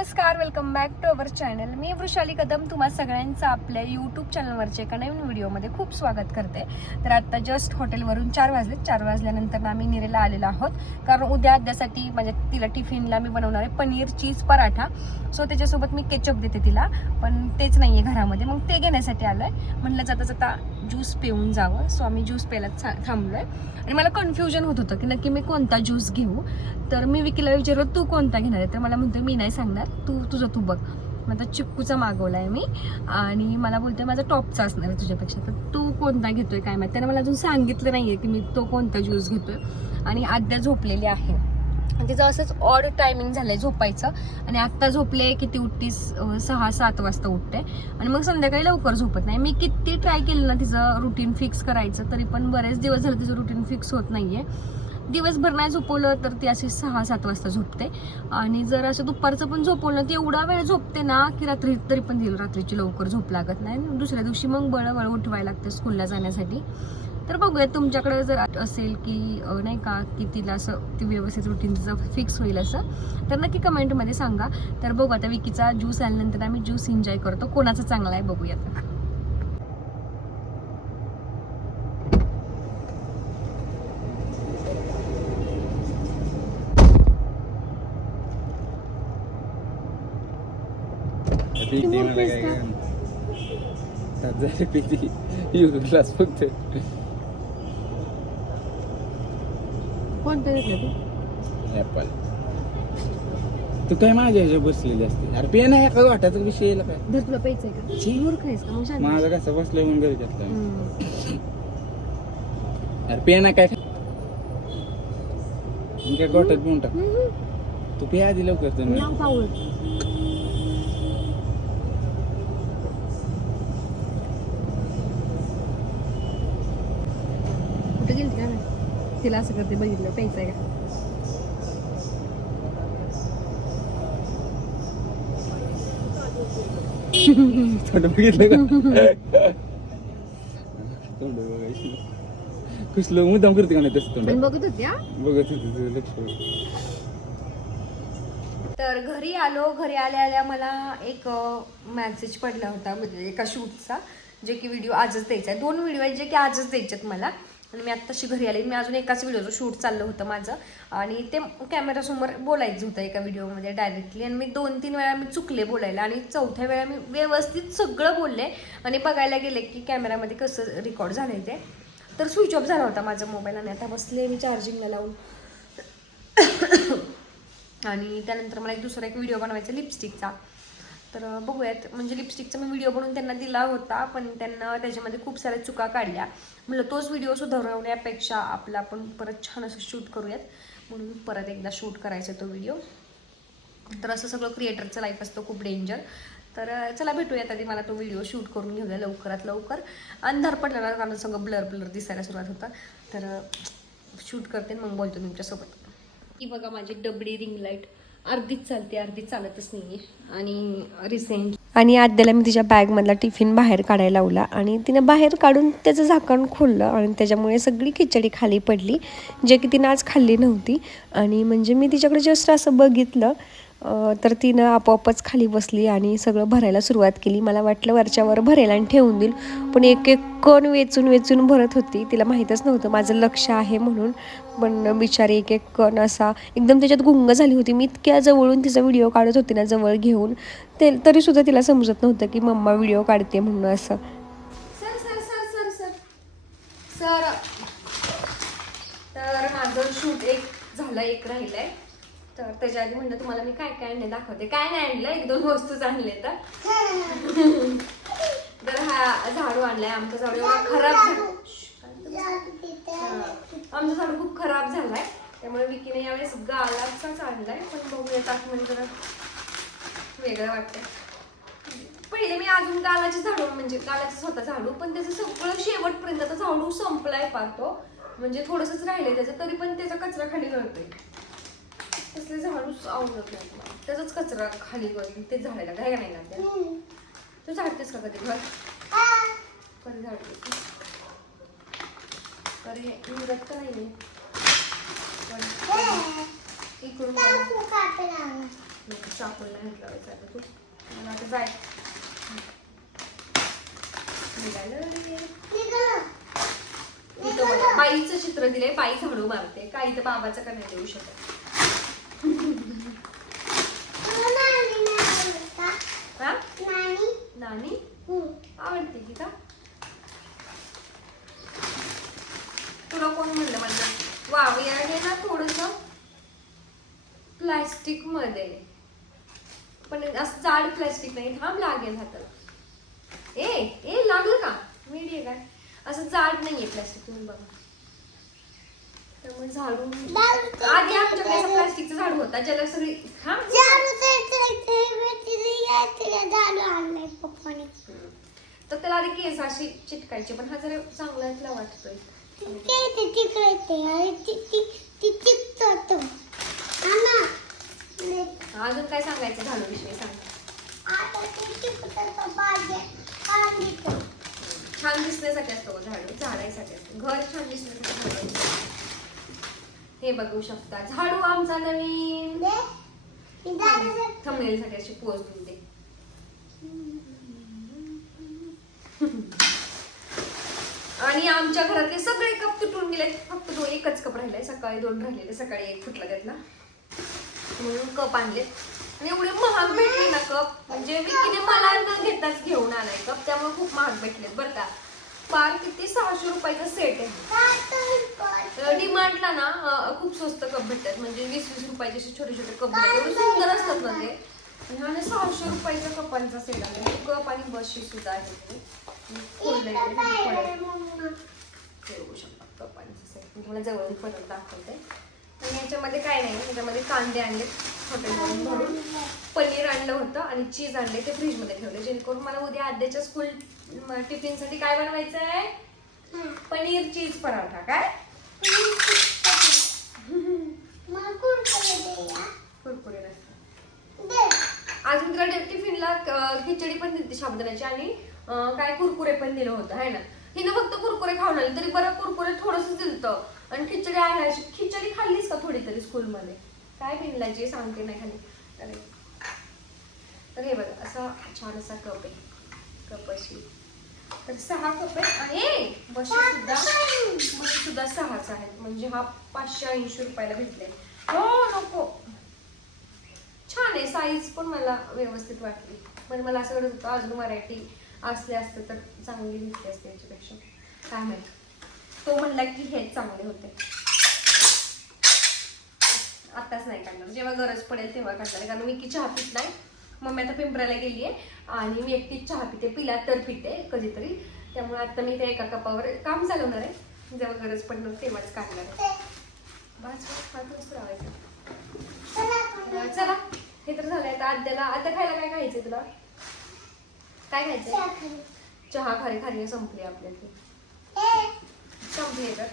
नमस्कार welcome back to our channel मी वृषाली कदम तुम्हा सगळ्यांचं आपल्या यूट्यूब चॅनलवरच्या एका नवीन व्हिडिओमध्ये खूप स्वागत करते. तर आत्ता जस्ट हॉटेलवरून चार वाजले. चार वाजल्यानंतर आम्ही निरेला आलेलो आहोत. कारण उद्या अद्यासाठी म्हणजे तिला टिफिनला मी बनवणार आहे पनीर चीज पराठा. सो त्याच्यासोबत मी केचप देते तिला. पण तेच नाही आहे घरामध्ये. मग ते घेण्यासाठी आलं आहे म्हटलं जाता जाता ज्यूस पिऊन जावं. सो आम्ही ज्यूस प्यायला थांबलो आहे आणि मला कन्फ्युजन होत होतं की नक्की मी कोणता ज्यूस घेऊ. तर मी विकीला विचारलं तू कोणता घेणार आहे? तर मला म्हणतो मी नाही सांगणार. तू तुझं तू बघ. मग आता चिक्कूचा मागवला आहे मी आणि मला बोलते माझा टॉपचा असणार आहे तुझ्यापेक्षा. तर तू कोणता घेतोय काय माहिती? त्याने मला अजून सांगितलं नाही आहे की मी तो कोणता ज्यूस घेतोय आणि आद्या झोपलेली आहे. तिचं असंच ऑड टायमिंग झालंय झोपायचं आणि आत्ता झोपले किती उठतीस सहा सात वाजता उठते. आणि मग संध्याकाळी लवकर झोपत नाही. मी किती ट्राय केलं ना तिचं रुटीन फिक्स करायचं तरी पण बरेच दिवस झाले तिचं रुटीन फिक्स होत नाही आहे दिवसभर नाही झोपवलं तर ती अशी सहा सात वाजता झोपते. आणि जर असं दुपारचं पण झोपवलं ती एवढा वेळ झोपते ना की रात्री तरी पण तिला रात्रीची लवकर झोप लागत नाही. दुसऱ्या दिवशी मग बळबळ उठवायला लागते स्कूलला जाण्यासाठी. तर बघूया तुमच्याकडे जर असेल की नाही का की तिला असं ती व्यवस्थित रुटीन तिचं फिक्स होईल असं तर नक्की कमेंटमध्ये सांगा. तर बघू आता विकीचा ज्यूस आल्यानंतर आम्ही ज्यूस एन्जॉय करतो. कोणाचा चांगला आहे बघूया. फक्त कोणतं ऍपल तू? काय माझ्या ह्याच्या बसलेली असते? अरे पे नाही एका वाटाचा विषय यायला काय? धर तुला आहे छी. का मूर्ख आहेस का? मग शांत माझं कसं बसलंय म्हणून घरी घेतलं हम्म. अरे पे ना काय? मी काय गोट्यात पिऊन टाक हम्म. तू पे आधी लवकर तर लाव पाऊल कुठे गेली का नाही तिला असं करते बघितलं प्यायचं आहे का? तोंड बघितलं का? तोंड बघायची. कुसलं मुद्दाम करते का नाही तसं पण बघत होती हा? बघत होती तुझं लक्ष तर घरी आलो घरी आल्या आल्या मला एक मेसेज पडला होता म्हणजे एका शूटचा जे की व्हिडिओ आजच द्यायचा आहे. दोन व्हिडिओ आहेत जे की आजच द्यायचे आहेत मला. आणि मी आत्ताशी घरी आले. मी अजून एकाच व्हिडिओचं शूट चाललं होतं माझं. आणि ते कॅमेरासमोर बोलायचं होतं एका व्हिडिओमध्ये डायरेक्टली आणि मी दोन तीन वेळा मी चुकले बोलायला. आणि चौथ्या वेळा मी व्यवस्थित सगळं बोलले. आणि बघायला गेले की कॅमेरामध्ये कसं रेकॉर्ड झालं आहे ते. तर स्विच ऑफ झाला होता माझा मोबाईल आणि आता बसले मी चार्जिंगला लावून. आणि त्यानंतर मला एक दुसरा एक व्हिडिओ बनवायचा लिपस्टिकचा तर बघूयात. म्हणजे लिपस्टिकचा मी व्हिडिओ बनवून त्यांना दिला होता पण त्यांना त्याच्यामध्ये खूप साऱ्या चुका काढल्या. म्हणलं तोच व्हिडिओ सुधारवण्यापेक्षा आपला आपण परत छान असं शूट करूयात. म्हणून परत एकदा शूट करायचा तो व्हिडिओ तर असं सगळं क्रिएटरचं लाईफ असतं खूप डेंजर तर चला भेटूयात आधी. मला तो व्हिडिओ शूट करून घेऊया लवकरात लवकर. अंधार पडला कारण सगळं ब्लर ब्लर दिसायला सुरुवात होता. तर शूट करते मग बोलतो तुमच्यासोबत. ही बघा माझी डबडी रिंग लाइट अर्धीच चालते अर्धी चालतच नाही आणि रिसेंट आणि आद्याला मी तिच्या बॅगमधला टिफिन बाहेर काढायला लावला आणि तिनं बाहेर काढून त्याचं झाकण खोललं आणि त्याच्यामुळे सगळी खिचडी खाली पडली जे की तिनं आज खाल्ली नव्हती. आणि म्हणजे मी तिच्याकडे जस्ट असं बघितलं तर तिनं आपोआपच खाली बसली आणि सगळं भरायला सुरुवात केली. मला वाटलं वरच्यावर भरेल आणि ठेवून देईल. पण एक एक कण वेचून वेचून भरत होती. तिला माहीतच नव्हतं माझं लक्ष आहे म्हणून. पण बिचारी एक एक कण असा एकदम त्याच्यात गुंग झाली होती. मी इतक्या जवळून तिचा व्हिडिओ काढत होती ना जवळ घेऊन. ते तरीसुद्धा तिला समजत नव्हतं की मम्मा व्हिडिओ काढते म्हणून असं. Sir sir sir sir sir. Sir. तर माझं शूट एक झालं एक राहिलं आहे तर त्याच्या आधी म्हणलं तुम्हाला मी काय काय आणले दाखवते? काय नाही आणलं एक दोन वस्तूच आणले तर. तर हा झाडू आणलाय आमचा झाडू एवढा खराब झाला. आमचा झाडू खूप खराब झालाय. त्यामुळे विकीने यावेळेस गालाचाच आणलाय पण बघूया आतमध्ये जरा वेगळं वाटतंय. पहिले मी अजून गालाचे झाडू म्हणजे गालाचं स्वतः झाडू पण त्याचं सगळं शेवटपर्यंत झाडू संपलाय पाहतो. म्हणजे थोडंसंच राहिलंय त्याचं तरी पण त्याचा कचरा खाली गळतोय. तसले झाडूच आवडत नाही. मला. त्याचाच कचरा खाली गळतो ते झाडायला काय नाही लागते. तू झाडतेस का कधी घर? कधी झाडतेस? अरे हे का नाही नाहीये. पण इकडून नको चाकून नाही हात आता तू. मला आता जाय. निघालं बाईचं चित्र दिले बाई झाडू मारते. काही तर बाबाचं का नाही देऊ शकत हा नानी आवडते की का तुला कोण म्हणलं मला वावया हे ना थोडस प्लास्टिकमध्ये पण असं जाड प्लास्टिक नाही थांब लागेल हाताला. ए ए लागलं का? मीडिय काय? असं जाड नाहीये प्लास्टिक तुम्ही बघा. त्यामुळे झाडू आधी आमच्याकडे असं प्लास्टिकचं झाडू होता ज्याला सगळी हा? तर त्याला आधी केस अशी चिटकायची पण हा जरा चांगला वाटतोय. अजून काय सांगायचं झाडू विषयी सांग. छान दिसण्यासाठी असतो गं झाडू झाडायसाठी असतो. घर छान दिसण्यासाठी झाडायचं हे बघू शकता. झाडू आमचा नवीन. थंबनेलसाठी अशी पोच देते आणि आमच्या घरातले सगळे कप तुटून गेले फक्त दोन एकच कप राहिलाय. सकाळी दोन राहिलेले. सकाळी एक फुटला त्यातला. म्हणून कप आणलेत. आणि एवढे महाग भेटले ना कप म्हणजे विकीने मला न घेताच घेऊन आलाय कप त्यामुळे खूप महाग भेटले बरं का. फार किती? सहाशे रुपयाचा सेट आहे. डिमांडला ना खूप स्वस्त कप भेटतात. म्हणजे वीस वीस रुपयाचे असे छोटे छोटे कप भेटतात. सुंदर असतात ना ते. आणि सहाशे रुपयाचा कपांचा सेट आहे. कप आणि बसशी सुद्धा आहे ते. शकतात कपांचा सेट तुम्हाला जवळून परत दाखवते. आणि याच्यामध्ये काय नाही याच्यामध्ये कांदे आणले हॉटेलमधून भरून. पनीर आणलं होतं आणि चीज आणले ते फ्रीजमध्ये ठेवले. जेणेकरून मला उद्या आद्याच्या स्कूल टिफिनसाठी काय बनवायचं आहे? पनीर चीज पराठा काय? कुरकुरे अजून तुला टिफिनला खिचडी पण दिली शाबुदाण्याची आणि काय कुरकुरे पण दिलं होतं है ना? हिनं फक्त कुरकुरे खाऊन आले तरी बरं कुरकुरे थोडंसं दिलत. आणि खिचडी आहे अशी खिचडी खाल्लीस का थोडी तरी स्कूलमध्ये? काय भिनलायची सांगते नाही खाली. अरे तर हे बघा असा छान असा कप आहे. कप अशी तर सहा कप आहे आणि बशी सुद्धा बशी सुद्धा सहाच आहेत. म्हणजे हा पाचशे ऐंशी रुपयाला भेटले हो नको. छान आहे. साईज पण मला व्यवस्थित वाटली. पण मला असं वाटत होतं अजून व्हरायटी असले असते तर चांगली भेटली असते याच्यापेक्षा. काय माहिती. तो म्हणला की हेच चांगले होते. आताच नाही काढणार जेव्हा गरज पडेल तेव्हा काढणार कारण मी की चहा पित नाही. मम्मी आता पिंपरायला गेली आहे आणि मी एकटीच चहा पिते. पिला तर पिते कधीतरी. त्यामुळे आता मी त्या एका कपावर काम चालवणार आहे. जेव्हा गरज पडणार तेव्हाच काढणार आहे. बस बस चला. हे तर झालंय. आता आद्याला आद्या खायला काय खायचंय तुला? काय खायचंय? चहा खारी खारी संपली आपल्याला संपली तर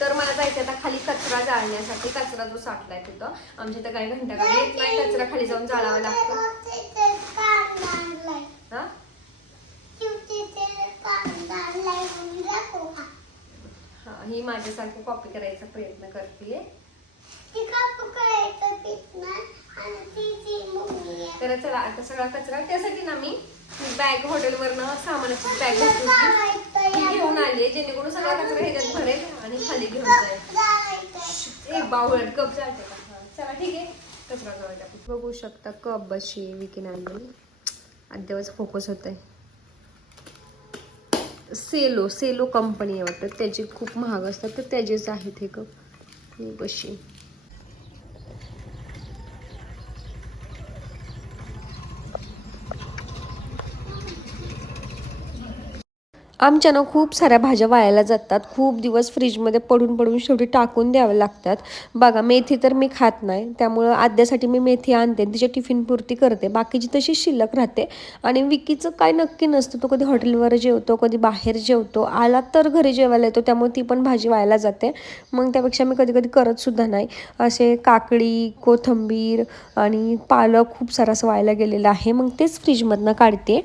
तर मला जायचं आता खाली कचरा जाळण्यासाठी. कचरा जो साठलाय तिथं. आमच्या इथं काही घंटा गाडी येत नाही. कचरा खाली जाऊन जाळावा लागतो. हा? ही माझ्यासारखी कॉपी करायचा प्रयत्न करते तर चला आता सगळा कचरा. त्यासाठी ना मी बॅग हॉटेलवरनं सामानाची बॅग घेऊन घेऊन आली जेणेकरून सगळा कचरा ह्याच्यात भरेल आणि खाली घेऊन जाईल. एक बावळ कप जाते चला ठीक आहे. कचरा बघू शकता कप बशी विकीन आणली. अद्यावच फोकस होत आहे सेलो सेलो कंपनी आहे वाटतं. त्याचे खूप महाग असतात तर त्याचेच आहेत हे कप. बशी. आमच्यानं खूप साऱ्या भाज्या वायाला जातात. खूप दिवस फ्रीजमध्ये पडून पडून शेवटी टाकून द्याव्या लागतात. बघा मेथी तर मी खात नाही. त्यामुळं आद्यासाठी मी मेथी आणते तिच्या टिफिनपुरती करते. बाकीची तशी शिल्लक राहते. आणि विकीचं काय नक्की नसतं. तो कधी हॉटेलवर जेवतो कधी बाहेर जेवतो. आला तर घरी जेवायला येतो. त्यामुळे ती पण भाजी व्हायला जाते. मग त्यापेक्षा मी कधी कधी करतसुद्धा नाही. असे काकडी कोथंबीर आणि पालक खूप सारं असं व्हायला गेलेलं आहे. मग तेच फ्रीजमधनं काढते.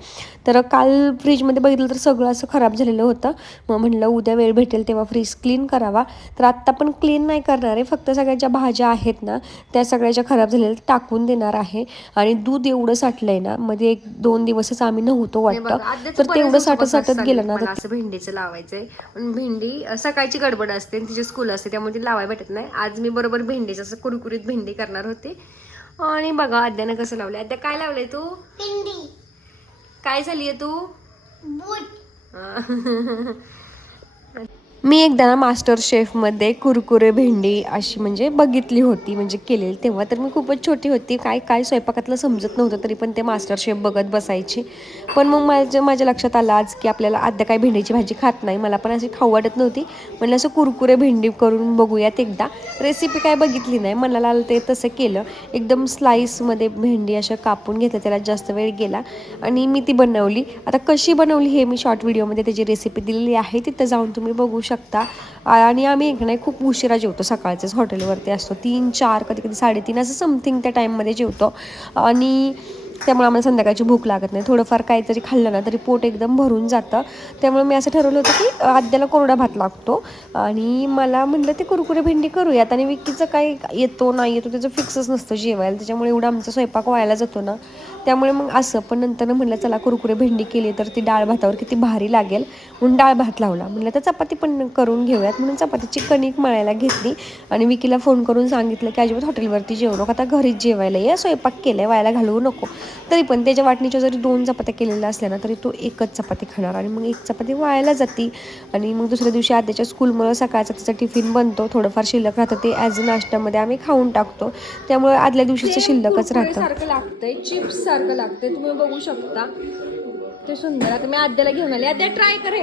तर काल फ्रीजमध्ये बघितलं तर सगळं असं खराब झालेलं होतं. मग म्हणलं उद्या वेळ भेटेल तेव्हा फ्रीज क्लीन करावा. तर आत्ता पण क्लीन नाही करणार आहे. फक्त सगळ्या ज्या भाज्या आहेत ना त्या सगळ्या ज्या खराब झालेल्या टाकून देणार आहे. आणि दूध एवढं साठलंय ना मध्ये एक दोन दिवसच आम्ही नव्हतो वाटतं. तर तेवढं साठत साठत गेलं ना असं भेंडीचं लावायचंय. पण भेंडी सकाळची गडबड असते आणि तिची स्कूल असते त्यामुळे ती लावायला भेटत नाही. आज मी बरोबर भेंडीचं असं कुरकुरीत भेंडी करणार होते. आणि बघा आद्यानं कसं लावलंय. आद्या काय लावलंय तू? पिंडी काय झालीय तू? मी एकदा ना मास्टर शेफमध्ये कुरकुरे भेंडी अशी म्हणजे बघितली होती म्हणजे केलेली तेव्हा. तर मी खूपच छोटी होती. काय काय स्वयंपाकातलं समजत नव्हतं तरी पण ते मास्टर शेफ बघत बसायची. पण मग माझ्या माझ्या लक्षात आलं आज की आपल्याला आद्या काय भेंडीची भाजी खात नाही. मला पण अशी खाऊ वाटत नव्हती. म्हणलं असं कुरकुरे भेंडी करून बघूयात एकदा. रेसिपी काय बघितली नाही. मनाला आलं ते तसं केलं. एकदम स्लाईसमध्ये भेंडी अशा कापून घेतलं त्याला जास्त वेळ गेला. आणि मी ती बनवली. आता कशी बनवली हे मी शॉर्ट व्हिडिओमध्ये त्याची रेसिपी दिलेली आहे. तिथं जाऊन तुम्ही बघू शकता. शकता. आणि आम्ही एक नाही खूप उशिरा जेवतो सकाळचेच हॉटेलवरती असतो. तीन चार कधी कधी साडेतीन असं समथिंग त्या टाईममध्ये जेवतो. आणि त्यामुळे आम्हाला संध्याकाळची भूक लागत नाही. थोडंफार काहीतरी खाल्लं ना तरी पोट एकदम भरून जातं. त्यामुळे मी असं ठरवलं होतं की आद्याला कोरडा भात लागतो. आणि मला म्हटलं ते कुरकुरे भेंडी करूयात आणि विकीचं काय येतो नाही येतो त्याचं फिक्सच नसतं जेवायला. त्याच्यामुळे एवढा आमचा स्वयंपाक व्हायला जातो ना. त्यामुळे मग असं पण नंतर म्हटलं चला कुरकुरे भेंडी केली तर ती डाळ भातावर किती भारी लागेल. म्हणून डाळ भात लावला. म्हटलं तर चपाती पण करून घेऊयात. म्हणून चपातीची कणिक मळायला घेतली आणि विकीला फोन करून सांगितलं की अजिबात हॉटेलवरती जेवू नको आता घरीच जेवायला ये स्वयंपाक केलाय व्हायला घालवू नको. तरी पण त्याच्या वाटणीच्या जरी दोन चपात्या केलेल्या असल्या ना तरी तो एकच चपाती खाणार आणि मग एक चपाती वायाला जाती आणि मग दुसऱ्या दिवशी आद्याच्या स्कूलमुळे सकाळचा त्याचा टिफिन बनतो. थोडंफार शिल्लक राहतं ते ॲज अ नाश्त्यामध्ये आम्ही खाऊन टाकतो. त्यामुळे आदल्या दिवशीचं शिल्लकच राहतं. लागतंय चिप्स सारखं लागतंय. तुम्ही बघू शकता. ते सुंदर आता मी आद्याला घेऊन आले. आद्या ट्राय कर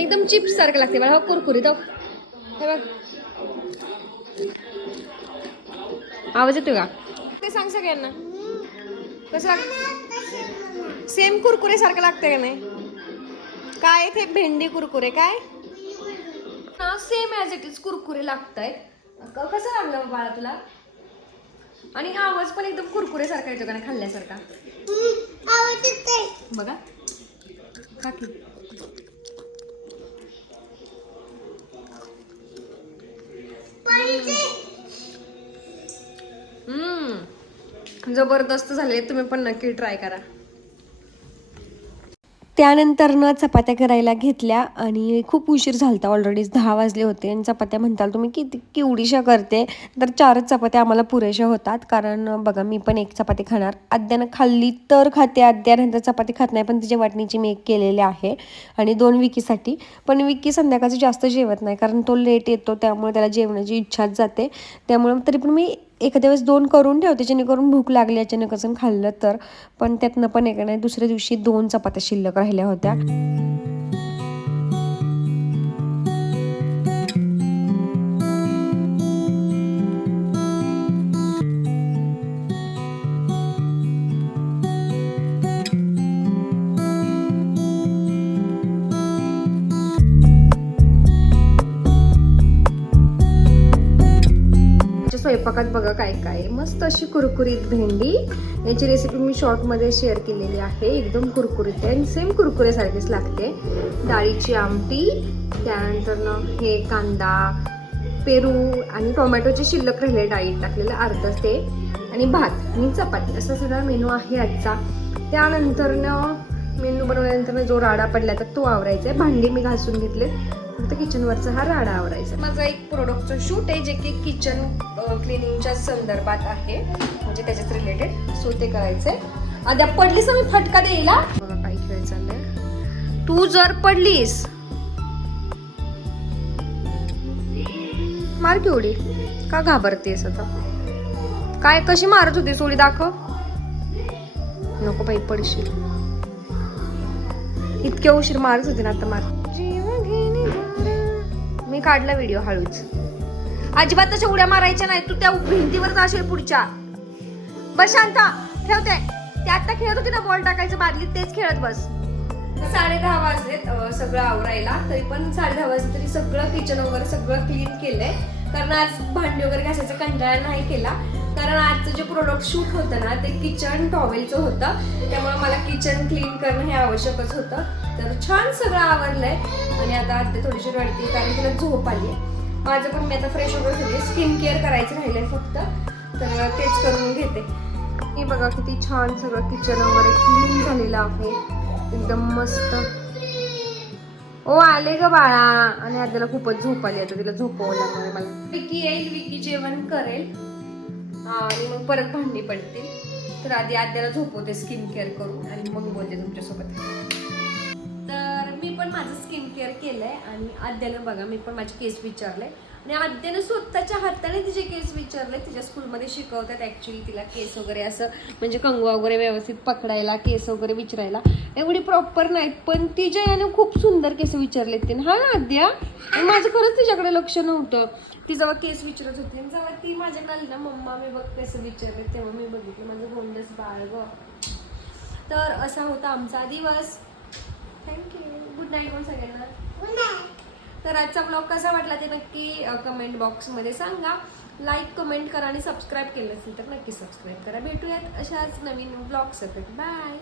एकदम चिप्स सारखं लागते मला हो कुरकुरीत हो. हे. बघ. आवाज येतो का? ते सांग सगळ्यांना. कसं लाग सेम कुरकुरे सारखं लागतंय का नाही? काय ते? भेंडी कुरकुरे काय? सेम ॲज इट इज कुरकुरे लागत आहेत कसं लागलं बाळा तुला? आणि आवाज पण एकदम कुरकुरे सारखा येतो का खाल्ल्यासारखा? बघा. खा की. हम्म. जबरदस्त झाले तुम्ही पण नक्की ट्राय करा. त्यानंतर न चपात्या करायला घेतल्या आणि खूप उशीर झाला होता ऑलरेडी दहा वाजले होते. आणि चपात्या म्हणताल तुम्ही किती केवढीशा करते. तर चारच चपात्या आम्हाला पुरेशा होतात. कारण बघा मी पण एक चपाती खाणार. अद्यानं खाल्ली तर खाते. अद्यानंतर चपाती खात नाही पण तिच्या वाटणीची मी एक केलेली आहे. आणि दोन विकीसाठी. पण विकी संध्याकाळचं जास्त जेवत नाही कारण तो लेट येतो त्यामुळे त्याला जेवणाची इच्छाच जाते. त्यामुळे तरी पण मी एखाद्या वेळेस दोन करून ठेवते जेणेकरून भूक लागली अचानक असं खाल्लं तर. पण त्यातनं पण एक नाही दुसऱ्या दिवशी दोन चपात्या शिल्लक राहिल्या होत्या. स्वयंपाकात बघा काय काय. मस्त अशी कुरकुरीत भेंडी. याची रेसिपी मी शॉर्टमध्ये शेअर केलेली आहे. एकदम कुरकुरीत आहे आणि सेम कुरकुरेसारखीच लागते. डाळीची आमटी त्यानंतर हे कांदा पेरू आणि टोमॅटोचे शिल्लक राहिले डाळीत टाकलेलं अर्ध ते. आणि भात आणि चपाती. असा सगळा मेनू आहे आजचा. त्यानंतर न मेनू बनवल्यानंतर जो राडा पडला तर तो आवरायचा आहे. भांडी मी घासून घेतले फक्त किचनवरचा हा राडा आवरायचा माझा एक प्रोडक्टचं शूट आहे जे की किचन क्लिनिंगच्या संदर्भात आहे. म्हणजे त्याच्यात रिलेटेड सो ते करायचंय. अद्याप पडलीस मी फटका देईला बघा काही खेळ चाललंय. तू जर पडलीस मार की उडी? का घाबरतेस आता? काय कशी मारत होती सोडी दाखव. नको बाई पडशील. इतके उशीर मारत होते ना आता मार. मी काढला व्हिडिओ हळूच. अजिबात तशा उड्या मारायच्या नाही तू त्या भिंतीवर जाशील पुढच्या. बस शांता ठेवते. ते आता खेळत होती ना बॉल टाकायचं बादलीत तेच खेळत बस. साडे दहा वाजलेत सगळं आवरायला. तरी पण साडे दहा वाजले तरी सगळं किचन वगैरे सगळं क्लीन केलंय. कारण आज भांडी वगैरे घासायचा कंटाळा नाही केला. कारण आजचं जे प्रोडक्ट शूट होतं ना ते किचन टॉवेलचं होतं. त्यामुळे मला किचन क्लीन करणं हे आवश्यकच होतं. तर छान सगळं आवरलंय. आणि आता ते थोडीशी रडते कारण तिला झोप आली माझं पण मी आता फ्रेश वगैरे झाली स्किन केअर करायचं राहिलंय फक्त. तर तेच करून घेते. हे बघा किती छान सगळं किचन वगैरे क्लीन झालेलं आहे. एकदम मस्त. ओ आले ग बाळा. आणि आद्याला खूपच झोप आली. आता तिला लागणार आहे मला. विकी येईल विकी जेवण करेल. आणि मग परत भांडी पडतील. तर आधी आद्याला झोपवते स्किन केअर करून. आणि मग बोलते तुमच्यासोबत. तर मी पण माझं स्किन केअर केलं आहे आणि आद्यानं बघा मी पण माझे केस विचारले. आणि आद्यानं स्वतःच्या हाताने तिचे केस विचारले. तिच्या स्कूलमध्ये शिकवतात ॲक्च्युली तिला केस वगैरे असं म्हणजे कंगवा वगैरे व्यवस्थित पकडायला केस वगैरे विचारायला. एवढी प्रॉपर नाहीत पण तिच्या याने खूप सुंदर केस विचारले ते हा आद्या? आणि माझं खरंच तिच्याकडे लक्ष नव्हतं. ती जेव्हा केस विचारत होती आणि जेव्हा ती माझ्याकडे आली ना मम्मा मी बघ कसं विचारले तेव्हा मी बघितलं. माझं गोंडस बाळ ग. तर असा होता आमचा दिवस. थँक्यू गुड नाईट मग सगळ्यांना. तर आजचा ब्लॉग कसा वाटला ते नक्की कमेंट बॉक्समध्ये सांगा. लाईक कमेंट करा आणि सबस्क्राईब केलं असेल तर नक्की सबस्क्राईब करा. भेटूयात अशाच नवीन ब्लॉग सकट बाय